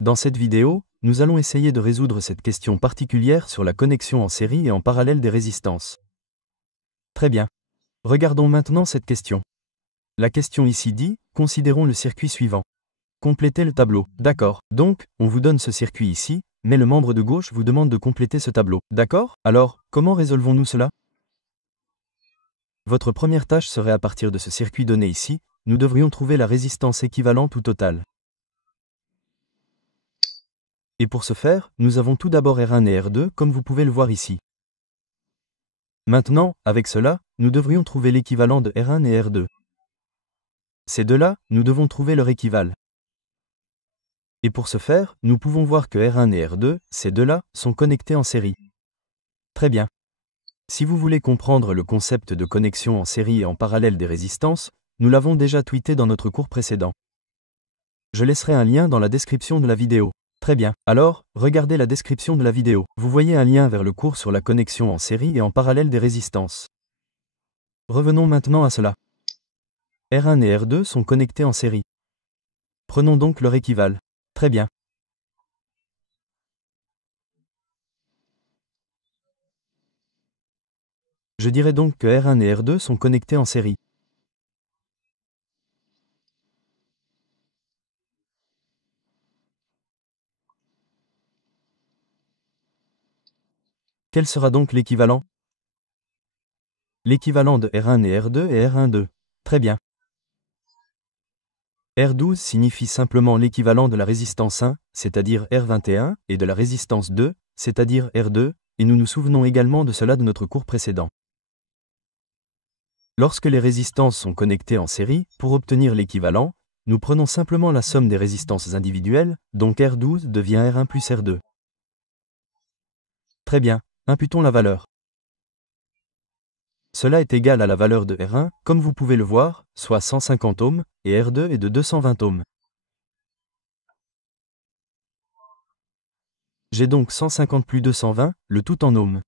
Dans cette vidéo, nous allons essayer de résoudre cette question particulière sur la connexion en série et en parallèle des résistances. Très bien. Regardons maintenant cette question. La question ici dit, considérons le circuit suivant. Complétez le tableau. D'accord. Donc, on vous donne ce circuit ici, mais le membre de gauche vous demande de compléter ce tableau. D'accord? Alors, comment résolvons-nous cela? Votre première tâche serait à partir de ce circuit donné ici, nous devrions trouver la résistance équivalente ou totale. Et pour ce faire, nous avons tout d'abord R1 et R2 comme vous pouvez le voir ici. Maintenant, avec cela, nous devrions trouver l'équivalent de R1 et R2. Ces deux-là, nous devons trouver leur équivalent. Et pour ce faire, nous pouvons voir que R1 et R2, ces deux-là, sont connectés en série. Très bien. Si vous voulez comprendre le concept de connexion en série et en parallèle des résistances, nous l'avons déjà tweeté dans notre cours précédent. Je laisserai un lien dans la description de la vidéo. Très bien. Alors, regardez la description de la vidéo. Vous voyez un lien vers le cours sur la connexion en série et en parallèle des résistances. Revenons maintenant à cela. R1 et R2 sont connectés en série. Prenons donc leur équivalent. Très bien. Je dirais donc que R1 et R2 sont connectés en série. Quel sera donc l'équivalent? L'équivalent de R1 et R2 est R1,2. Très bien. R12 signifie simplement l'équivalent de la résistance 1, c'est-à-dire R21, et de la résistance 2, c'est-à-dire R2, et nous nous souvenons également de cela de notre cours précédent. Lorsque les résistances sont connectées en série, pour obtenir l'équivalent, nous prenons simplement la somme des résistances individuelles, donc R12 devient R1 plus R2. Très bien, imputons la valeur. Cela est égal à la valeur de R1, comme vous pouvez le voir, soit 150 ohms, et R2 est de 220 ohms. J'ai donc 150 plus 220, le tout en ohms.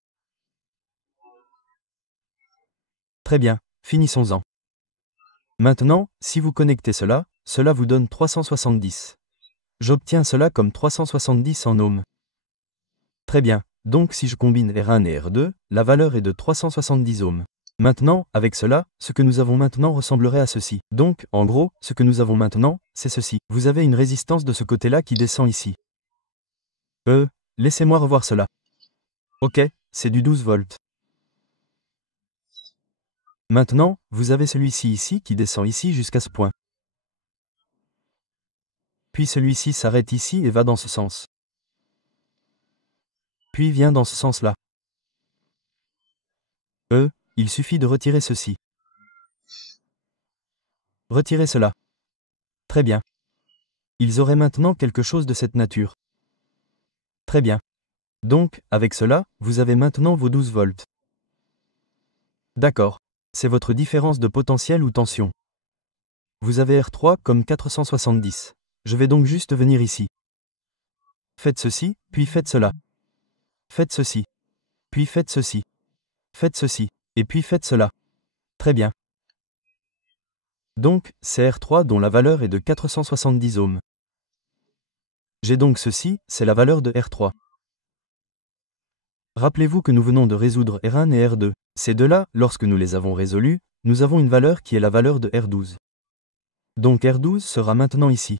Très bien, finissons-en. Maintenant, si vous connectez cela, cela vous donne 370. J'obtiens cela comme 370 en ohms. Très bien, donc si je combine R1 et R2, la valeur est de 370 ohms. Maintenant, avec cela, ce que nous avons maintenant ressemblerait à ceci. Donc, en gros, ce que nous avons maintenant, c'est ceci. Vous avez une résistance de ce côté-là qui descend ici. Laissez-moi revoir cela. Ok, c'est du 12 volts. Maintenant, vous avez celui-ci ici qui descend ici jusqu'à ce point. Puis celui-ci s'arrête ici et va dans ce sens. Puis vient dans ce sens-là. Il suffit de retirer ceci. Retirez cela. Très bien. Ils auraient maintenant quelque chose de cette nature. Très bien. Donc, avec cela, vous avez maintenant vos 12 volts. D'accord. C'est votre différence de potentiel ou tension. Vous avez R3 comme 470. Je vais donc juste venir ici. Faites ceci, puis faites cela. Faites ceci. Puis faites ceci. Faites ceci. Et puis faites cela. Très bien. Donc, c'est R3 dont la valeur est de 470 ohms. J'ai donc ceci, c'est la valeur de R3. Rappelez-vous que nous venons de résoudre R1 et R2. Ces deux-là, lorsque nous les avons résolus, nous avons une valeur qui est la valeur de R12. Donc R12 sera maintenant ici.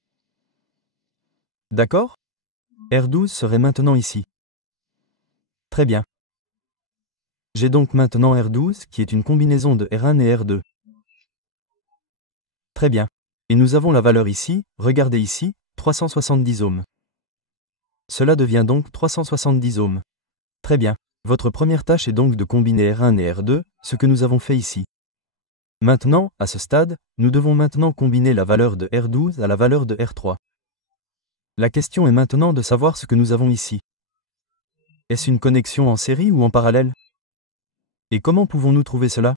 D'accord? R12 serait maintenant ici. Très bien. J'ai donc maintenant R12 qui est une combinaison de R1 et R2. Très bien. Et nous avons la valeur ici, regardez ici, 370 ohms. Cela devient donc 370 ohms. Très bien. Votre première tâche est donc de combiner R1 et R2, ce que nous avons fait ici. Maintenant, à ce stade, nous devons maintenant combiner la valeur de R12 à la valeur de R3. La question est maintenant de savoir ce que nous avons ici. Est-ce une connexion en série ou en parallèle? Et comment pouvons-nous trouver cela?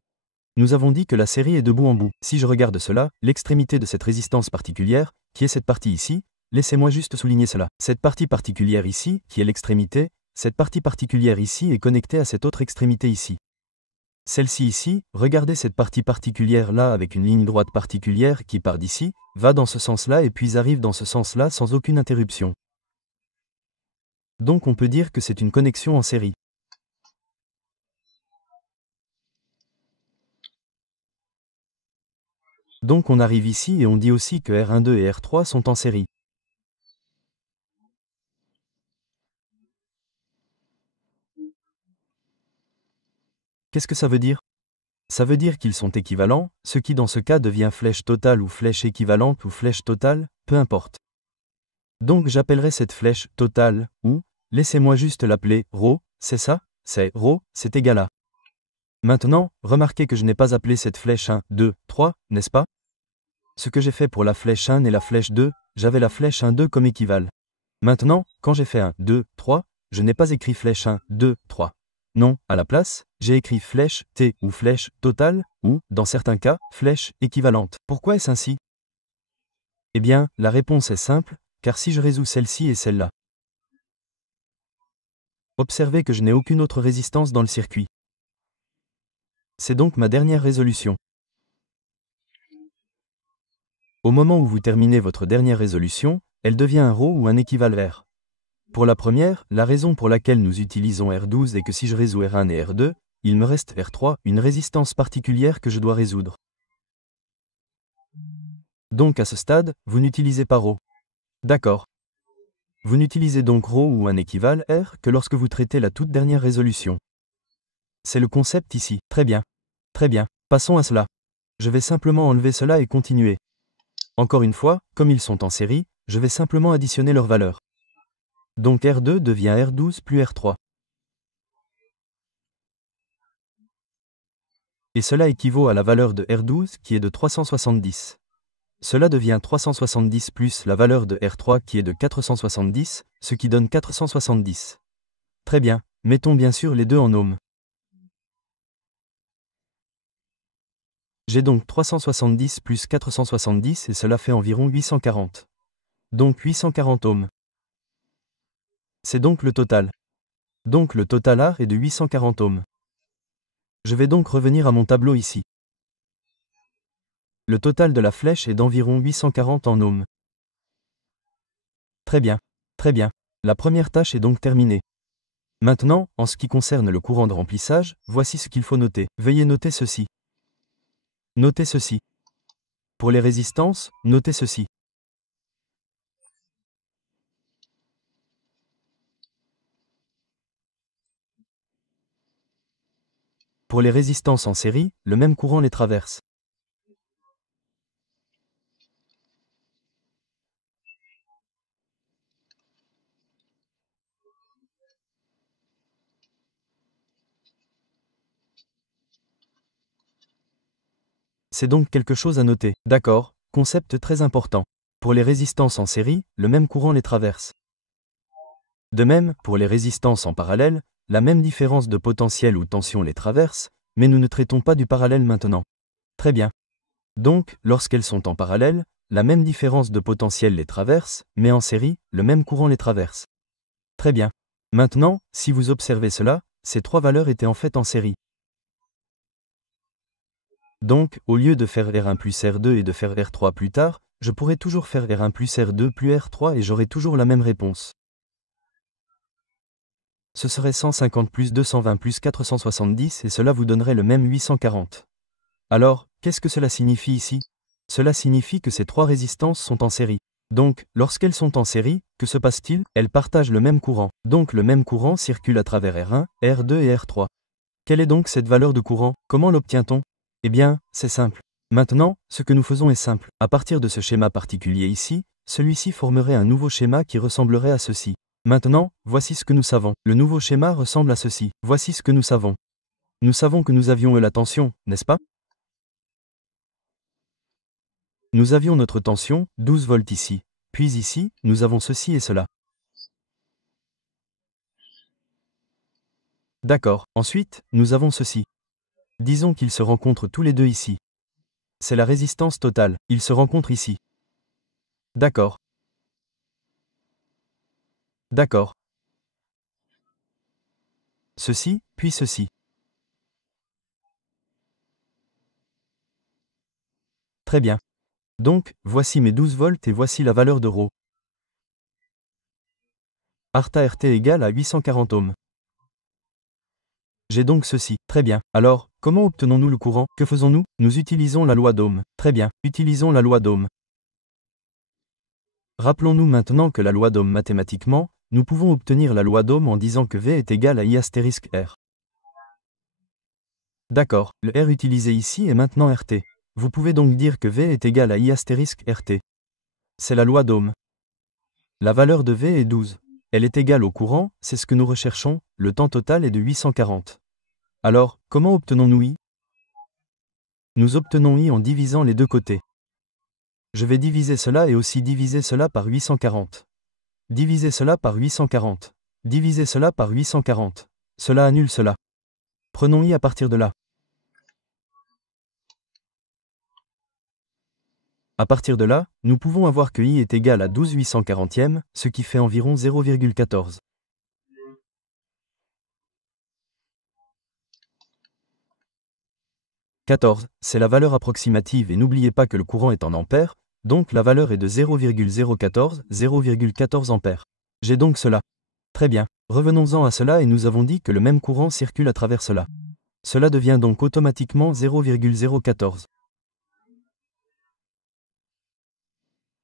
Nous avons dit que la série est de bout en bout. Si je regarde cela, l'extrémité de cette résistance particulière, qui est cette partie ici, laissez-moi juste souligner cela. Cette partie particulière ici, qui est l'extrémité, cette partie particulière ici est connectée à cette autre extrémité ici. Celle-ci ici, regardez cette partie particulière là avec une ligne droite particulière qui part d'ici, va dans ce sens-là et puis arrive dans ce sens-là sans aucune interruption. Donc on peut dire que c'est une connexion en série. Donc on arrive ici et on dit aussi que R12 et R3 sont en série. Qu'est-ce que ça veut dire? Ça veut dire qu'ils sont équivalents, ce qui dans ce cas devient flèche totale ou flèche équivalente ou flèche totale, peu importe. Donc j'appellerai cette flèche totale, ou, laissez-moi juste l'appeler ρ, c'est ça? C'est ρ, c'est égal à. Maintenant, remarquez que je n'ai pas appelé cette flèche 1, 2, 3, n'est-ce pas? Ce que j'ai fait pour la flèche 1 et la flèche 2, j'avais la flèche 1, 2 comme équivalent. Maintenant, quand j'ai fait 1, 2, 3, je n'ai pas écrit flèche 1, 2, 3. Non, à la place, j'ai écrit flèche T ou flèche totale, ou, dans certains cas, flèche équivalente. Pourquoi est-ce ainsi? Eh bien, la réponse est simple, car si je résous celle-ci et celle-là, observez que je n'ai aucune autre résistance dans le circuit. C'est donc ma dernière résolution. Au moment où vous terminez votre dernière résolution, elle devient un ρ ou un équivalent R. Pour la première, la raison pour laquelle nous utilisons R12 est que si je résous R1 et R2, il me reste R3, une résistance particulière que je dois résoudre. Donc à ce stade, vous n'utilisez pas ρ. D'accord. Vous n'utilisez donc ρ ou un équivalent R que lorsque vous traitez la toute dernière résolution. C'est le concept ici. Très bien. Très bien. Passons à cela. Je vais simplement enlever cela et continuer. Encore une fois, comme ils sont en série, je vais simplement additionner leurs valeurs. Donc R2 devient R12 plus R3. Et cela équivaut à la valeur de R12 qui est de 370. Cela devient 370 plus la valeur de R3 qui est de 470, ce qui donne 470. Très bien, mettons bien sûr les deux en ohms. J'ai donc 370 plus 470 et cela fait environ 840. Donc 840 ohms. C'est donc le total. Donc le total R est de 840 ohms. Je vais donc revenir à mon tableau ici. Le total de la flèche est d'environ 840 en ohms. Très bien. Très bien. La première tâche est donc terminée. Maintenant, en ce qui concerne le courant de remplissage, voici ce qu'il faut noter. Veuillez noter ceci. Notez ceci. Pour les résistances, notez ceci. Pour les résistances en série, le même courant les traverse. C'est donc quelque chose à noter. D'accord, concept très important. Pour les résistances en série, le même courant les traverse. De même, pour les résistances en parallèle, la même différence de potentiel ou tension les traverse, mais nous ne traitons pas du parallèle maintenant. Très bien. Donc, lorsqu'elles sont en parallèle, la même différence de potentiel les traverse, mais en série, le même courant les traverse. Très bien. Maintenant, si vous observez cela, ces trois valeurs étaient en fait en série. Donc, au lieu de faire R1 plus R2 et de faire R3 plus tard, je pourrais toujours faire R1 plus R2 plus R3 et j'aurai toujours la même réponse. Ce serait 150 plus 220 plus 470 et cela vous donnerait le même 840. Alors, qu'est-ce que cela signifie ici? Cela signifie que ces trois résistances sont en série. Donc, lorsqu'elles sont en série, que se passe-t-il? Elles partagent le même courant. Donc le même courant circule à travers R1, R2 et R3. Quelle est donc cette valeur de courant? Comment l'obtient-on? Eh bien, c'est simple. Maintenant, ce que nous faisons est simple. À partir de ce schéma particulier ici, celui-ci formerait un nouveau schéma qui ressemblerait à ceci. Maintenant, voici ce que nous savons. Le nouveau schéma ressemble à ceci. Voici ce que nous savons. Nous savons que nous avions la tension, n'est-ce pas? Nous avions notre tension, 12 volts ici. Puis ici, nous avons ceci et cela. D'accord. Ensuite, nous avons ceci. Disons qu'ils se rencontrent tous les deux ici. C'est la résistance totale. Ils se rencontrent ici. D'accord. D'accord. Ceci, puis ceci. Très bien. Donc, voici mes 12 volts et voici la valeur de ρ. Arta RT égale à 840 ohms. J'ai donc ceci. Très bien. Alors, comment obtenons-nous le courant? Que faisons-nous? Nous utilisons la loi d'Ohm. Très bien. Utilisons la loi d'Ohm. Rappelons-nous maintenant que la loi d'Ohm mathématiquement, nous pouvons obtenir la loi d'Ohm en disant que V est égal à I astérisque R. D'accord, le R utilisé ici est maintenant RT. Vous pouvez donc dire que V est égal à I astérisque RT. C'est la loi d'Ohm. La valeur de V est 12. Elle est égale au courant, c'est ce que nous recherchons, le temps total est de 840. Alors, comment obtenons-nous I? Nous obtenons I en divisant les deux côtés. Je vais diviser cela et aussi diviser cela par 840. Diviser cela par 840. Diviser cela par 840. Cela annule cela. Prenons I à partir de là. À partir de là, nous pouvons avoir que I est égal à 12 840e, ce qui fait environ 0,14. C'est la valeur approximative et n'oubliez pas que le courant est en ampères, donc la valeur est de 0,014 ampères. J'ai donc cela. Très bien, revenons-en à cela et nous avons dit que le même courant circule à travers cela. Cela devient donc automatiquement 0,014.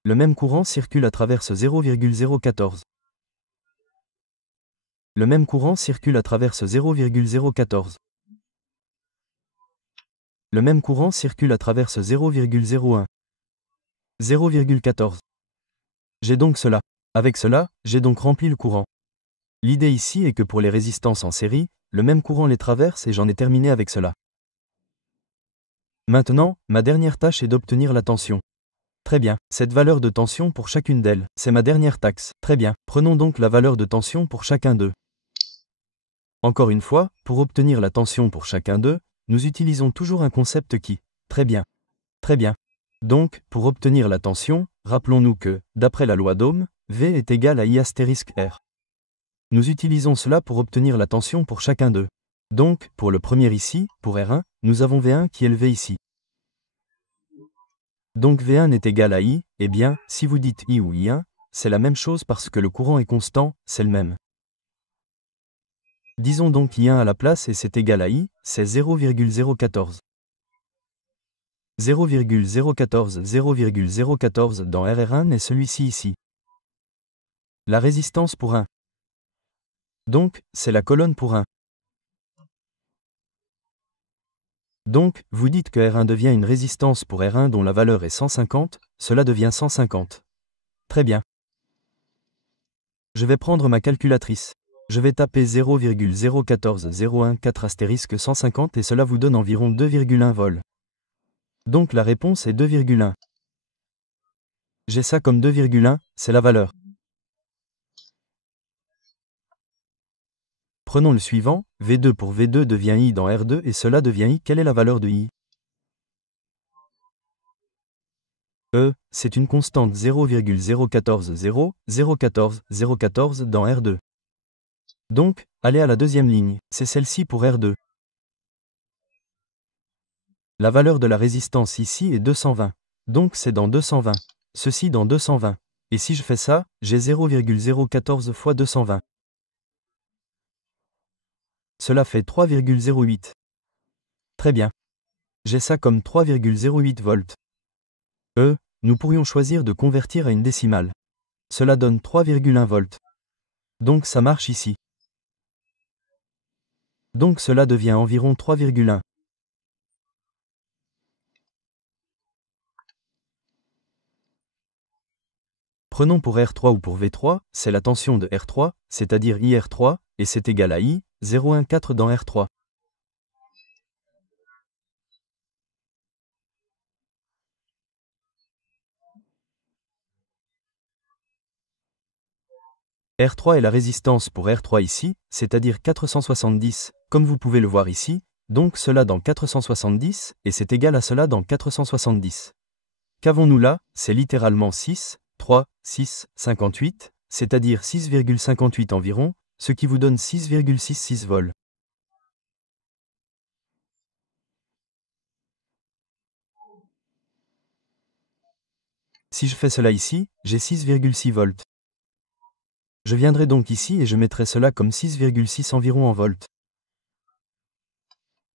Le même courant circule à travers ce 0,014. Le même courant circule à travers ce 0,014. Le même courant circule à travers ce 0,01. 0,14. J'ai donc cela. Avec cela, j'ai donc rempli le courant. L'idée ici est que pour les résistances en série, le même courant les traverse et j'en ai terminé avec cela. Maintenant, ma dernière tâche est d'obtenir la tension. Très bien, cette valeur de tension pour chacune d'elles, c'est ma dernière taxe. Très bien, prenons donc la valeur de tension pour chacun d'eux. Encore une fois, pour obtenir la tension pour chacun d'eux, nous utilisons toujours un concept qui. Très bien. Très bien. Donc, pour obtenir la tension, rappelons-nous que, d'après la loi d'Ohm, V est égal à I astérisque R. Nous utilisons cela pour obtenir la tension pour chacun d'eux. Donc, pour le premier ici, pour R1, nous avons V1 qui est le V ici. Donc V1 est égal à I, eh bien, si vous dites I ou I1, c'est la même chose parce que le courant est constant, c'est le même. Disons donc I1 à la place et c'est égal à I, c'est 0,014. 0,014 dans RR1 est celui-ci ici. La résistance pour 1. Donc, c'est la colonne pour 1. Donc, vous dites que R1 devient une résistance pour R1 dont la valeur est 150, cela devient 150. Très bien. Je vais prendre ma calculatrice. Je vais taper 0,01414 astérisque 150 et cela vous donne environ 2,1 volts. Donc la réponse est 2,1. J'ai ça comme 2,1, c'est la valeur. Prenons le suivant, V2 pour V2 devient I dans R2 et cela devient I. Quelle est la valeur de I? C'est une constante 0,014 dans R2. Donc, allez à la deuxième ligne, c'est celle-ci pour R2. La valeur de la résistance ici est 220. Donc c'est dans 220. Ceci dans 220. Et si je fais ça, j'ai 0,014 fois 220. Cela fait 3,08. Très bien. J'ai ça comme 3,08 volts. Nous pourrions choisir de convertir à une décimale. Cela donne 3,1 volts. Donc ça marche ici. Donc cela devient environ 3,1. Prenons pour R3 ou pour V3, c'est la tension de R3, c'est-à-dire IR3, et c'est égal à I, 0,14 dans R3. R3 est la résistance pour R3 ici, c'est-à-dire 470, comme vous pouvez le voir ici, donc cela dans 470, et c'est égal à cela dans 470. Qu'avons-nous là? C'est littéralement 6, 3, 6, 58, c'est-à-dire 6,58 environ, ce qui vous donne 6,66 volts. Si je fais cela ici, j'ai 6,6 volts. Je viendrai donc ici et je mettrai cela comme 6,6 environ en volts.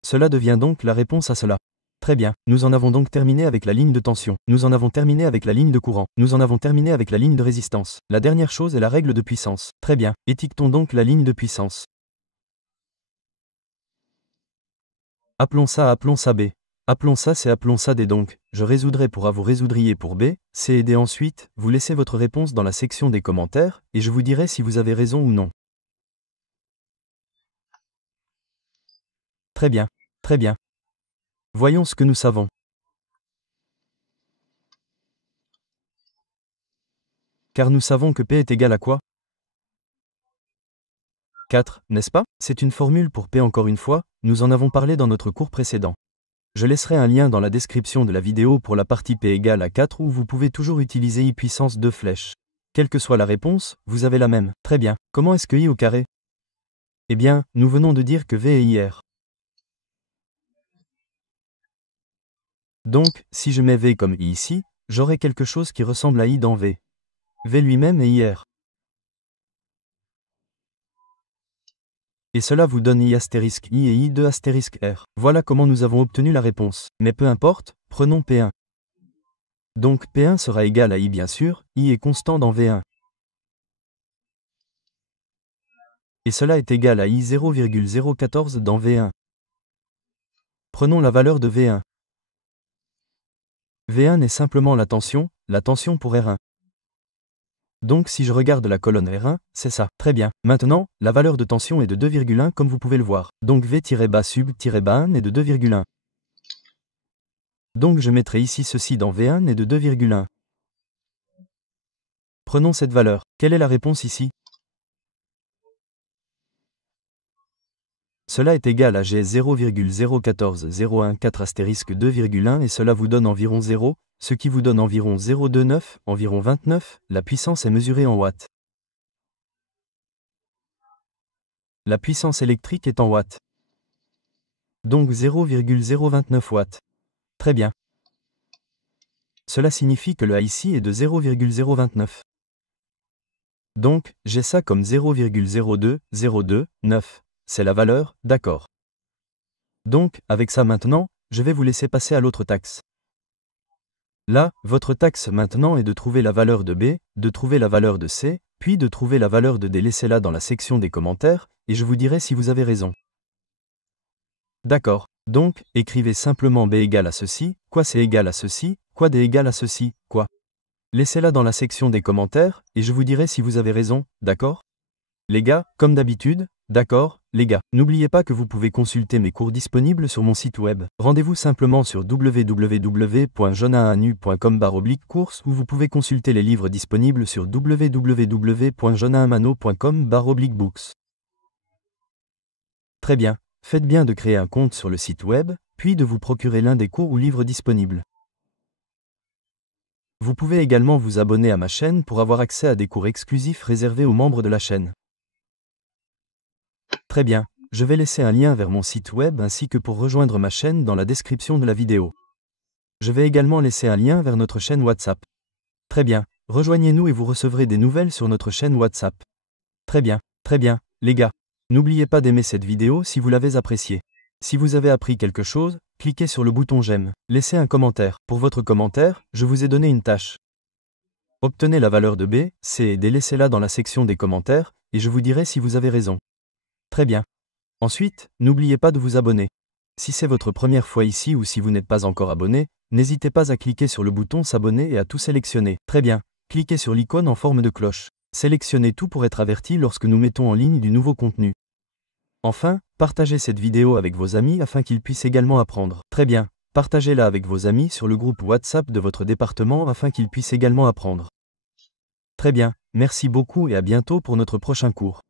Cela devient donc la réponse à cela. Très bien, nous en avons donc terminé avec la ligne de tension, nous en avons terminé avec la ligne de courant, nous en avons terminé avec la ligne de résistance. La dernière chose est la règle de puissance. Très bien, étiquetons donc la ligne de puissance. Appelons ça B. Appelons ça C, appelons ça D donc. Je résoudrai pour A, vous résoudriez pour B, C et D ensuite, vous laissez votre réponse dans la section des commentaires, et je vous dirai si vous avez raison ou non. Très bien, très bien. Voyons ce que nous savons. Car nous savons que P est égal à quoi? 4, n'est-ce pas? C'est une formule pour P encore une fois, nous en avons parlé dans notre cours précédent. Je laisserai un lien dans la description de la vidéo pour la partie P égale à 4 où vous pouvez toujours utiliser I puissance 2 flèches. Quelle que soit la réponse, vous avez la même. Très bien. Comment est-ce que I au carré? Eh bien, nous venons de dire que V est IR. Donc, si je mets V comme I ici, j'aurai quelque chose qui ressemble à I dans V. V lui-même est IR. Et cela vous donne I astérisque I et I2 astérisque R. Voilà comment nous avons obtenu la réponse. Mais peu importe, prenons P1. Donc P1 sera égal à I bien sûr, I est constant dans V1. Et cela est égal à I 0,014 dans V1. Prenons la valeur de V1. V1 est simplement la tension pour R1. Donc si je regarde la colonne R1, c'est ça. Très bien. Maintenant, la valeur de tension est de 2,1 comme vous pouvez le voir. Donc V-bas sub-bas 1 est de 2,1. Donc je mettrai ici ceci dans V1 est de 2,1. Prenons cette valeur. Quelle est la réponse ici? Cela est égal à G 0,014,014 astérisque 2,1 et cela vous donne environ 0, ce qui vous donne environ 0,29, environ 29, la puissance est mesurée en watts. La puissance électrique est en watts. Donc 0,029 watts. Très bien. Cela signifie que le A ici est de 0,029. Donc, j'ai ça comme 0,02029. C'est la valeur, d'accord. Donc, avec ça maintenant, je vais vous laisser passer à l'autre taxe. Là, votre taxe maintenant est de trouver la valeur de B, de trouver la valeur de C, puis de trouver la valeur de D. Laissez-la dans la section des commentaires, et je vous dirai si vous avez raison. D'accord. Donc, écrivez simplement B égale à ceci, quoi C égale à ceci, quoi D égale à ceci, quoi. Laissez-la dans la section des commentaires, et je vous dirai si vous avez raison, d'accord? Les gars, comme d'habitude, d'accord, les gars. N'oubliez pas que vous pouvez consulter mes cours disponibles sur mon site web. Rendez-vous simplement sur www.jonaanu.com/courses où vous pouvez consulter les livres disponibles sur www.jonaamano.com/books. Très bien, faites bien de créer un compte sur le site web, puis de vous procurer l'un des cours ou livres disponibles. Vous pouvez également vous abonner à ma chaîne pour avoir accès à des cours exclusifs réservés aux membres de la chaîne. Très bien, je vais laisser un lien vers mon site web ainsi que pour rejoindre ma chaîne dans la description de la vidéo. Je vais également laisser un lien vers notre chaîne WhatsApp. Très bien, rejoignez-nous et vous recevrez des nouvelles sur notre chaîne WhatsApp. Très bien, les gars. N'oubliez pas d'aimer cette vidéo si vous l'avez appréciée. Si vous avez appris quelque chose, cliquez sur le bouton j'aime. Laissez un commentaire. Pour votre commentaire, je vous ai donné une tâche. Obtenez la valeur de B, C et D, laissez-la dans la section des commentaires, et je vous dirai si vous avez raison. Très bien. Ensuite, n'oubliez pas de vous abonner. Si c'est votre première fois ici ou si vous n'êtes pas encore abonné, n'hésitez pas à cliquer sur le bouton s'abonner et à tout sélectionner. Très bien. Cliquez sur l'icône en forme de cloche. Sélectionnez tout pour être averti lorsque nous mettons en ligne du nouveau contenu. Enfin, partagez cette vidéo avec vos amis afin qu'ils puissent également apprendre. Très bien, partagez-la avec vos amis sur le groupe WhatsApp de votre département afin qu'ils puissent également apprendre. Très bien, merci beaucoup et à bientôt pour notre prochain cours.